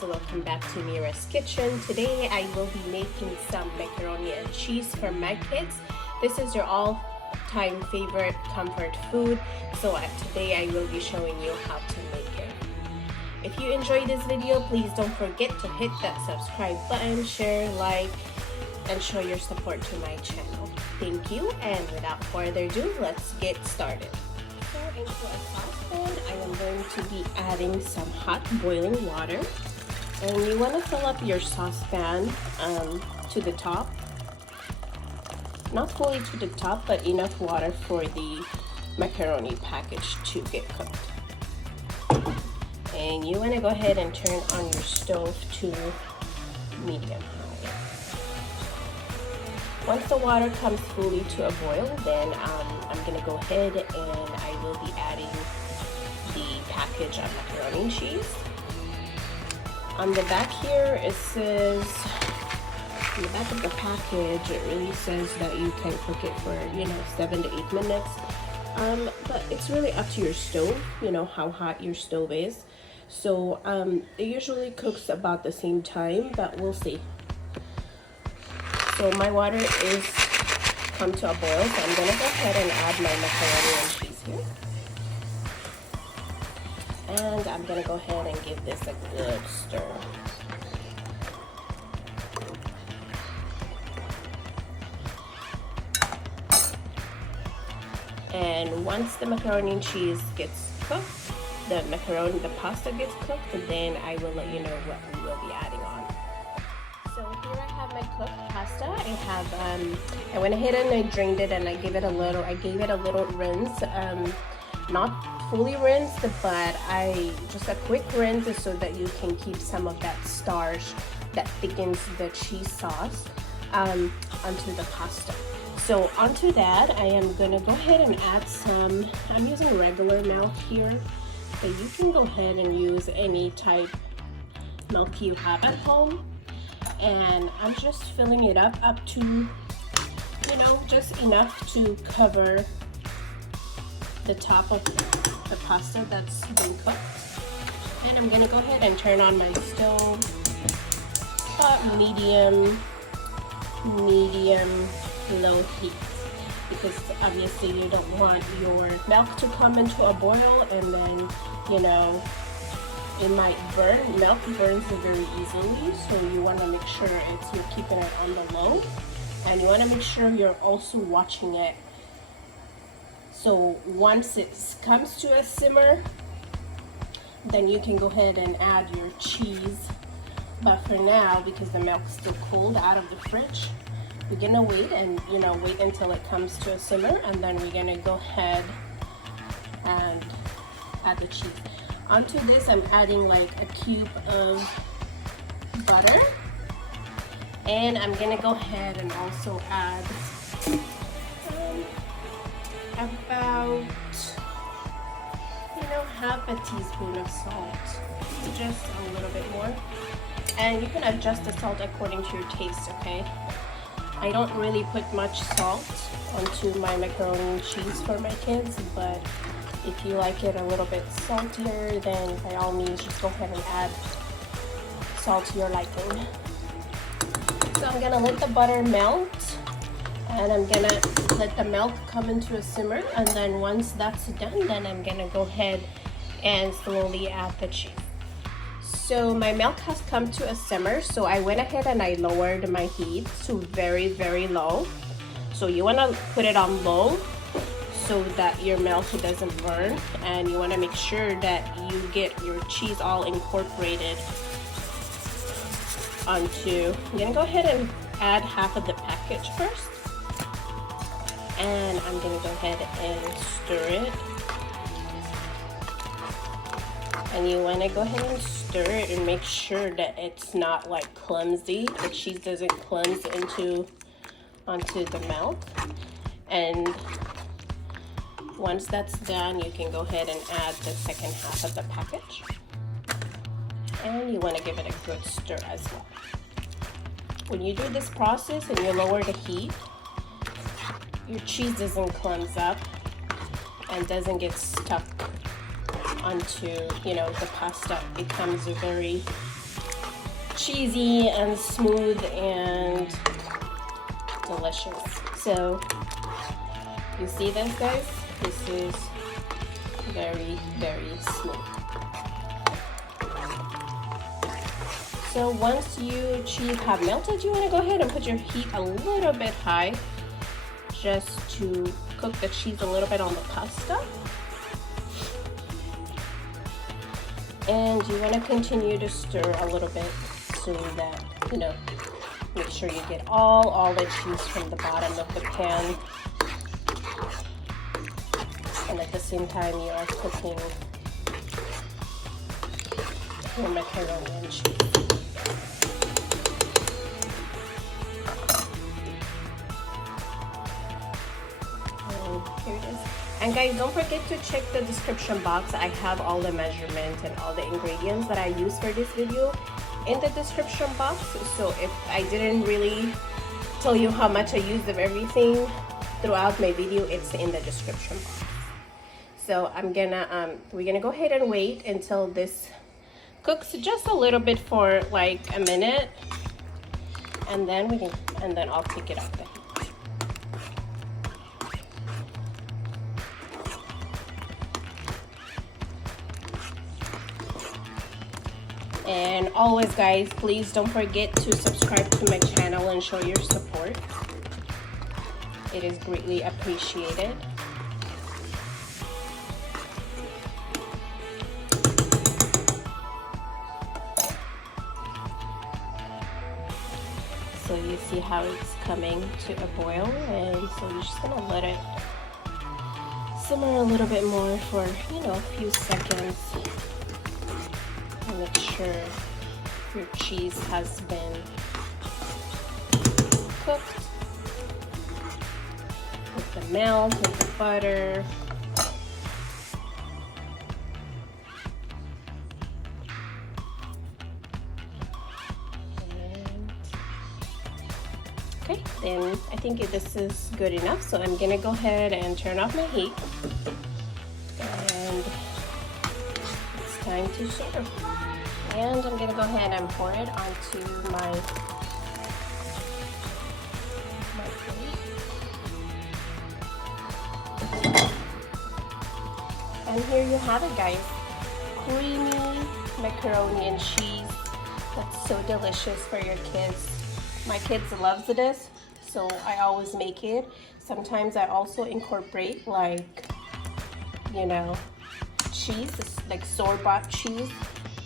guys, welcome back to Mira's Kitchen. Today I will be making some macaroni and cheese for my kids. This is your all-time favorite comfort food, so today I will be showing you how to make it. If you enjoyed this video, please don't forget to hit that subscribe button, share, like, and show your support to my channel. Thank you, and without further ado, let's get started. So into a saucepan, I am going to be adding some hot boiling water, and you want to fill up your saucepan to the top. Not fully to the top, but enough water for the macaroni package to get cooked. And you want to go ahead and turn on your stove to medium high. Once the water comes fully to a boil, then I'm going to go ahead and I will be adding the package of macaroni and cheese. On the back here, it says, on the back of the package, it really says that you can cook it for, 7 to 8 minutes. But it's really up to your stove, how hot your stove is. So it usually cooks about the same time, but we'll see. So my water is come to a boil, so I'm gonna go ahead and add my macaroni and cheese here. And I'm gonna go ahead and give this a good stir. And once the macaroni and cheese gets cooked, the pasta gets cooked, then I will let you know what we will be adding on. So here I have my cooked pasta. I went ahead and I drained it and I gave it a little rinse. Not fully rinsed, but just a quick rinse so that you can keep some of that starch that thickens the cheese sauce onto the pasta. So onto that, I am gonna go ahead and add some, I'm using regular milk here, but you can go ahead and use any type milk you have at home. And I'm just filling it up to, just enough to cover the top of the pasta that's been cooked. And I'm gonna go ahead and turn on my stove, about medium low heat, because obviously you don't want your milk to come into a boil and then, it might burn. Milk burns very easily, so you want to make sure you're keeping it on the low, and you want to make sure you're also watching it. So once it comes to a simmer, then you can go ahead and add your cheese. But for now, because the milk's still cold out of the fridge, we're gonna wait and wait until it comes to a simmer, and then we're gonna go ahead and add the cheese. Onto this, I'm adding like a cube of butter, and I'm gonna go ahead and also add about half a teaspoon of salt, just a little bit more, and you can adjust the salt according to your taste. Okay, I don't really put much salt onto my macaroni and cheese for my kids, but if you like it a little bit saltier, then by all means just go ahead and add salt to your liking. So I'm gonna let the butter melt, and I'm gonna let the milk come into a simmer, and then once that's done, then I'm gonna go ahead and slowly add the cheese. So my milk has come to a simmer, so I went ahead and I lowered my heat to very, very low. So you wanna put it on low so that your milk doesn't burn, and you want to make sure that you get your cheese all incorporated onto. I'm gonna go ahead and add half of the package first, and I'm gonna go ahead and stir it. And you want to go ahead and stir it and make sure that it's not like clumsy. The cheese doesn't clump onto the milk. And once that's done, you can go ahead and add the second half of the package. And you want to give it a good stir as well. When you do this process and you lower the heat, your cheese doesn't clump up and doesn't get stuck onto, the pasta. It becomes very cheesy and smooth and delicious. So you see this, guys? This is very, very smooth. So once your cheese have melted, you want to go ahead and put your heat a little bit high just to cook the cheese a little bit on the pasta. And you want to continue to stir a little bit so that, you know, make sure you get all the cheese from the bottom of the pan. And at the same time you are cooking your macaroni and cheese. Here it is. And guys, don't forget to check the description box. I have all the measurements and all the ingredients that I use for this video in the description box. So if I didn't really tell you how much I used of everything throughout my video, it's in the description box. So we're gonna go ahead and wait until this cooks just a little bit for like a minute, and then I'll take it off the heat. And always, guys, please don't forget to subscribe to my channel and show your support. It is greatly appreciated. So you see how it's coming to a boil, and so you're just gonna let it simmer a little bit more for, you know, a few seconds. Make sure your cheese has been cooked with the milk, with the butter. Okay, then I think this is good enough, so I'm gonna go ahead and turn off my heat, and it's time to serve. And I'm gonna go ahead and pour it onto my plate. And here you have it, guys. Creamy macaroni and cheese. That's so delicious for your kids. My kids loves this, so I always make it. Sometimes I also incorporate, like, you know, cheese, like store-bought cheese,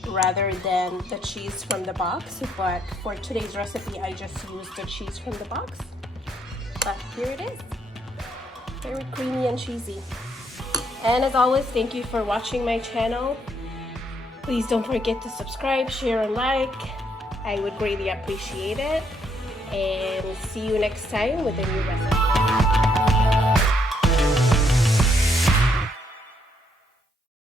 rather than the cheese from the box. But for today's recipe, I just used the cheese from the box. But here it is, very creamy and cheesy. And as always, thank you for watching my channel. Please don't forget to subscribe, share, and like. I would greatly appreciate it. And see you next time with a new recipe.